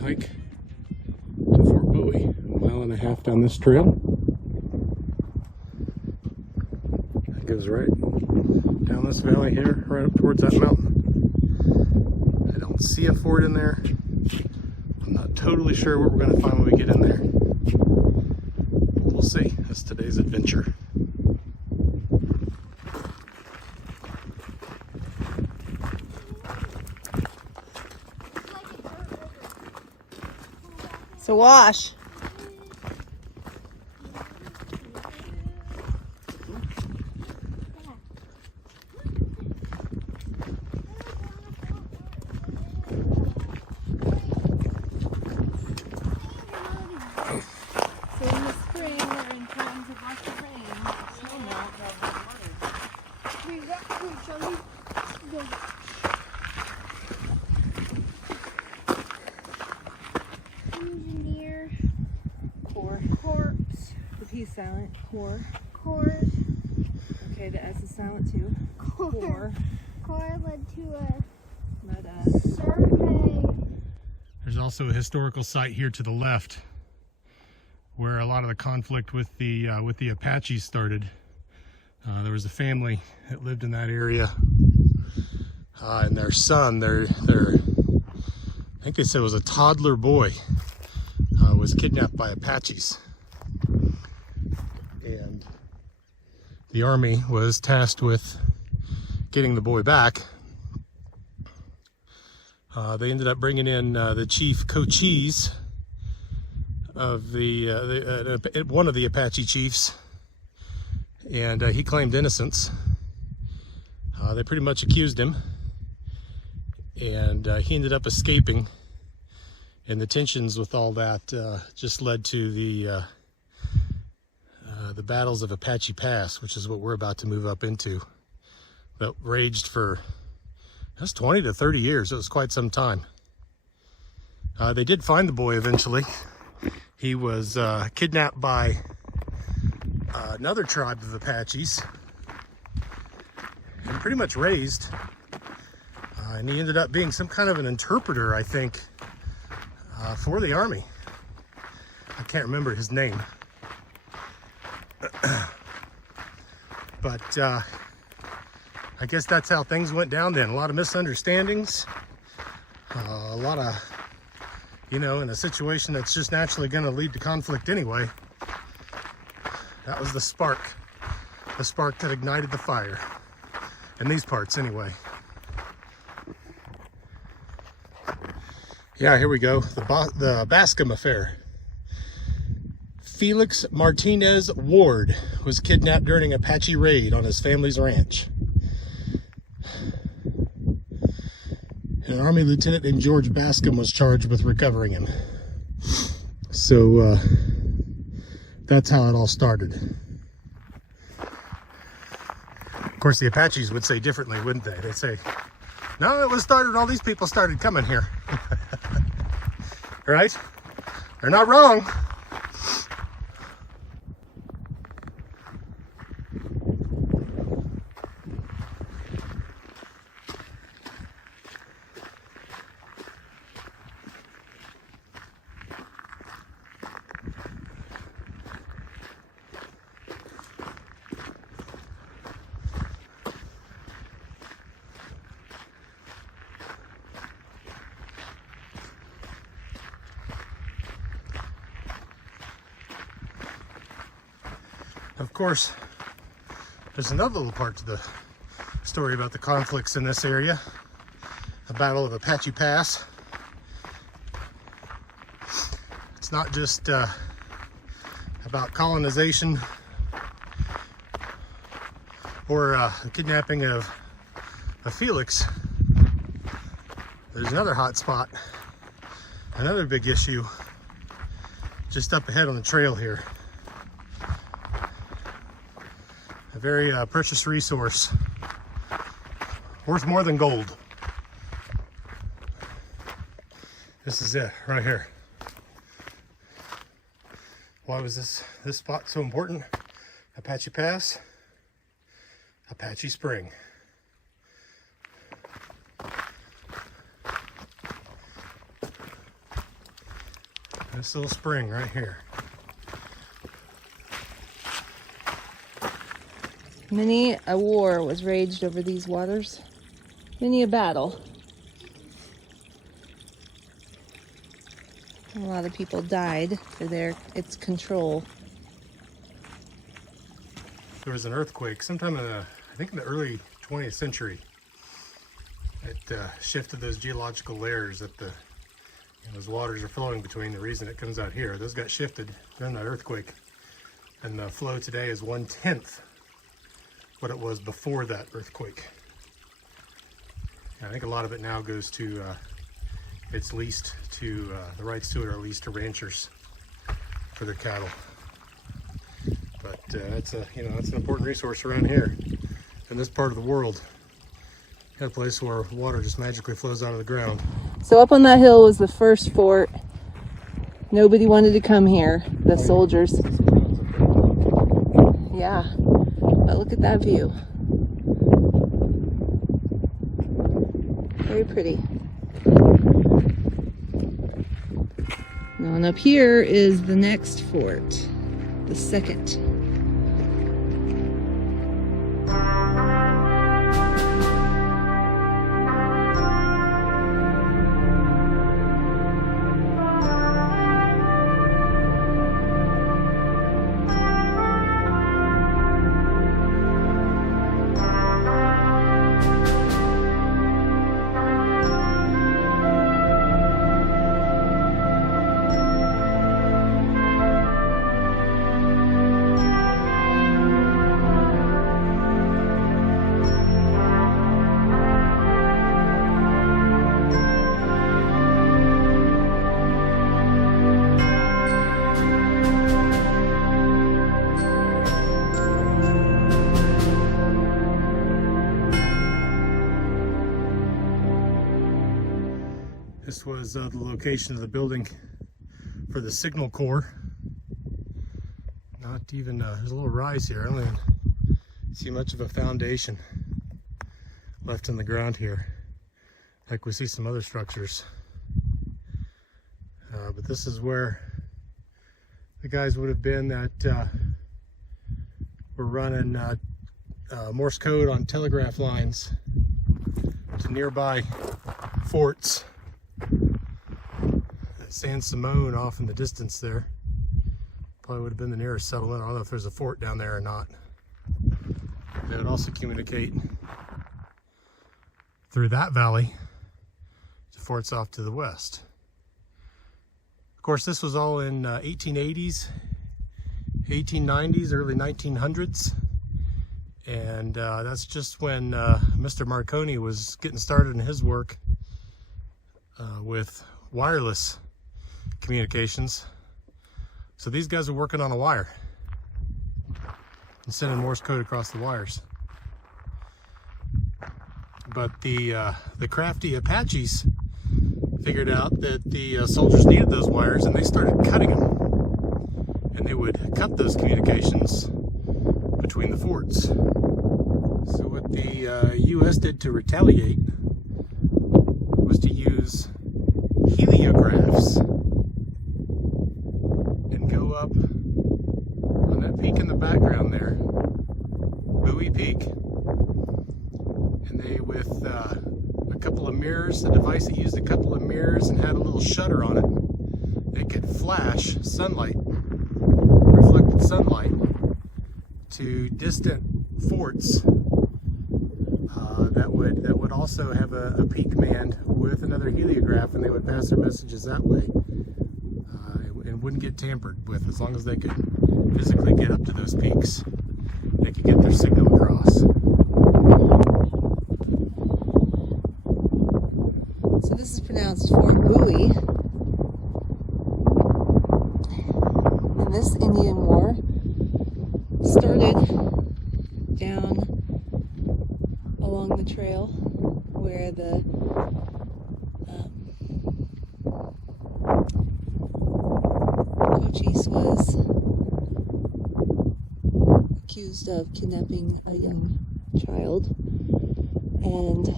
hike to Fort Bowie, a mile and a half down this trail. It goes right down this valley here, right up towards that mountain. I don't see a fort in there. I'm not totally sure what we're going to find when we get in there. We'll see. That's today's adventure. So wash. Silent. Core. Okay, the S is silent too. Core led to a Let survey. There's also a historical site here to the left where a lot of the conflict with the Apaches started. There was a family that lived in that area, and their son, I think they said it was a toddler boy, was kidnapped by Apaches. And the army was tasked with getting the boy back. They ended up bringing in the chief Cochise of one of the Apache chiefs, and he claimed innocence. They pretty much accused him, and he ended up escaping. And the tensions with all that just led to the battles of Apache Pass, which is what we're about to move up into. That raged for just 20 to 30 years. It was quite some time. They did find the boy eventually. He was kidnapped by another tribe of Apaches and pretty much raised. And he ended up being some kind of an interpreter, I think, for the army. I can't remember his name. But I guess that's how things went down then. A lot of misunderstandings, a lot of, in a situation that's just naturally going to lead to conflict anyway. That was the spark that ignited the fire, in these parts anyway. Yeah, here we go, the Bascom affair. Felix Martinez Ward was kidnapped during an Apache raid on his family's ranch. An Army lieutenant named George Bascom was charged with recovering him. So that's how it all started. Of course, the Apaches would say differently, wouldn't they? They'd say, no, it was started, all these people started coming here. Right? They're not wrong. Of course, there's another little part to the story about the conflicts in this area. The Battle of Apache Pass. It's not just about colonization or the kidnapping of Felix. There's another hot spot, another big issue just up ahead on the trail here. A very precious resource, worth more than gold. This is it right here. Why was this spot so important? Apache Pass, Apache Spring. This little spring right here. Many a war was raged over these waters. Many a battle. A lot of people died for its control. There was an earthquake sometime in I think in the early 20th century. It shifted those geological layers that those waters are flowing between. The reason it comes out here, those got shifted during that earthquake. And the flow today is 1/10 what it was before that earthquake. And I think a lot of it now goes to, it's leased to, the rights to it are leased to ranchers for their cattle. But that's an important resource around here in this part of the world. Got a place where water just magically flows out of the ground. So up on that hill was the first fort. Nobody wanted to come here, the soldiers. Yeah, but look at that view. Very pretty. Now, and up here is the next fort, the second. This was the location of the building for the signal corps. Not even, there's a little rise here. I don't even see much of a foundation left in the ground here, like we see some other structures. But this is where the guys would have been that were running Morse code on telegraph lines to nearby forts. San Simone off in the distance there probably would have been the nearest settlement. I don't know if there's a fort down there or not. They would also communicate through that valley to forts off to the west. Of course, this was all in 1880s, 1890s, early 1900s, and that's just when Mr. Marconi was getting started in his work with wireless communications. So these guys are working on a wire and sending Morse code across the wires. But the crafty Apaches figured out that the soldiers needed those wires, and they started cutting them. And they would cut those communications between the forts. So what the U.S. did to retaliate was to use heliographs and go up on that peak in the background there, Bowie Peak, and they with a couple of mirrors, a device that used a couple of mirrors and had a little shutter on it, they could flash sunlight, reflected sunlight, to distant forts that would also have a peak manned with another heliograph, and they would pass their messages that way, and wouldn't get tampered with. As long as they could physically get up to those peaks, they could get their signal across. So this is pronounced Fort Bowie. And this Indian War started down along the trail where the Cochise was accused of kidnapping a young child, and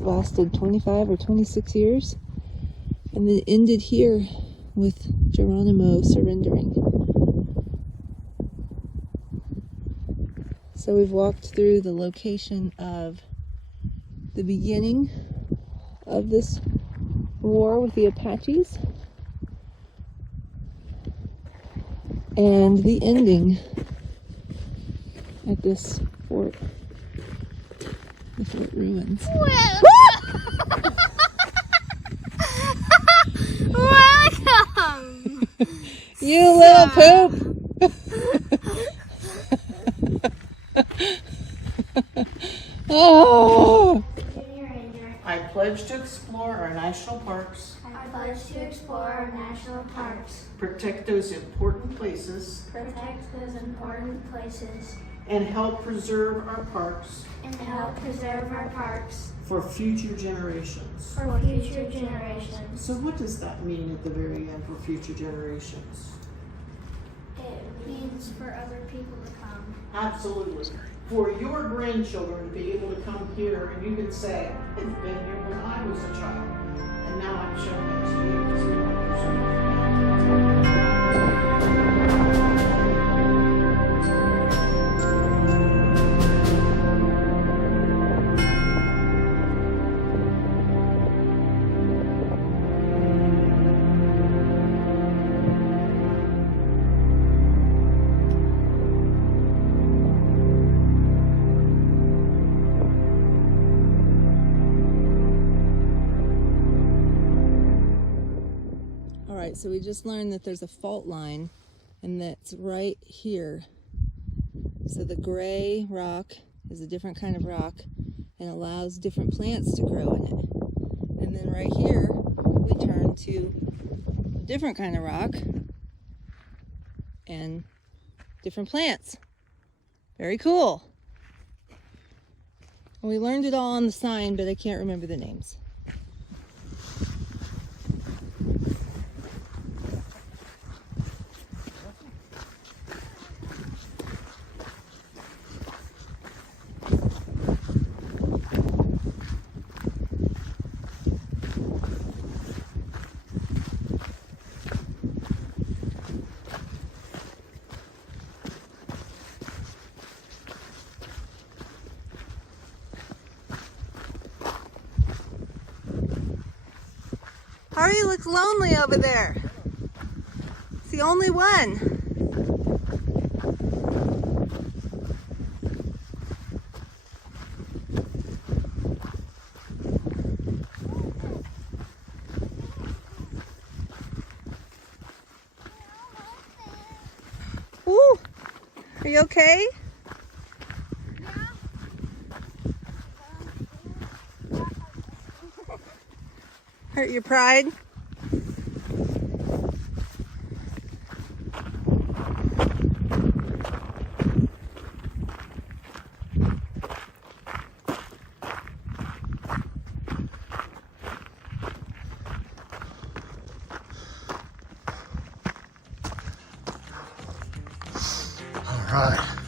lasted 25 or 26 years, and then ended here with Geronimo surrendering. So we've walked through the location of the beginning of this war with the Apaches and the ending at this fort, the fort ruins. Welcome! You little poop! Oh! I pledge to explore our national parks, I pledge to explore our national parks, protect those important places, protect those important places, and help preserve our parks and help preserve our parks for future generations. for future generations. So what does that mean at the very end, for future generations? It means for other people to come. Absolutely. For your grandchildren to be able to come here and you can say, it's been here when I was a child, and now I'm showing it to you because we want to preserve it. Alright, so we just learned that there's a fault line, and that's right here. So the gray rock is a different kind of rock and allows different plants to grow in it. And then right here, we turn to a different kind of rock and different plants. Very cool. And we learned it all on the sign, but I can't remember the names. Harvey looks lonely over there. It's the only one. Ooh, are you okay? Hurt your pride? All right.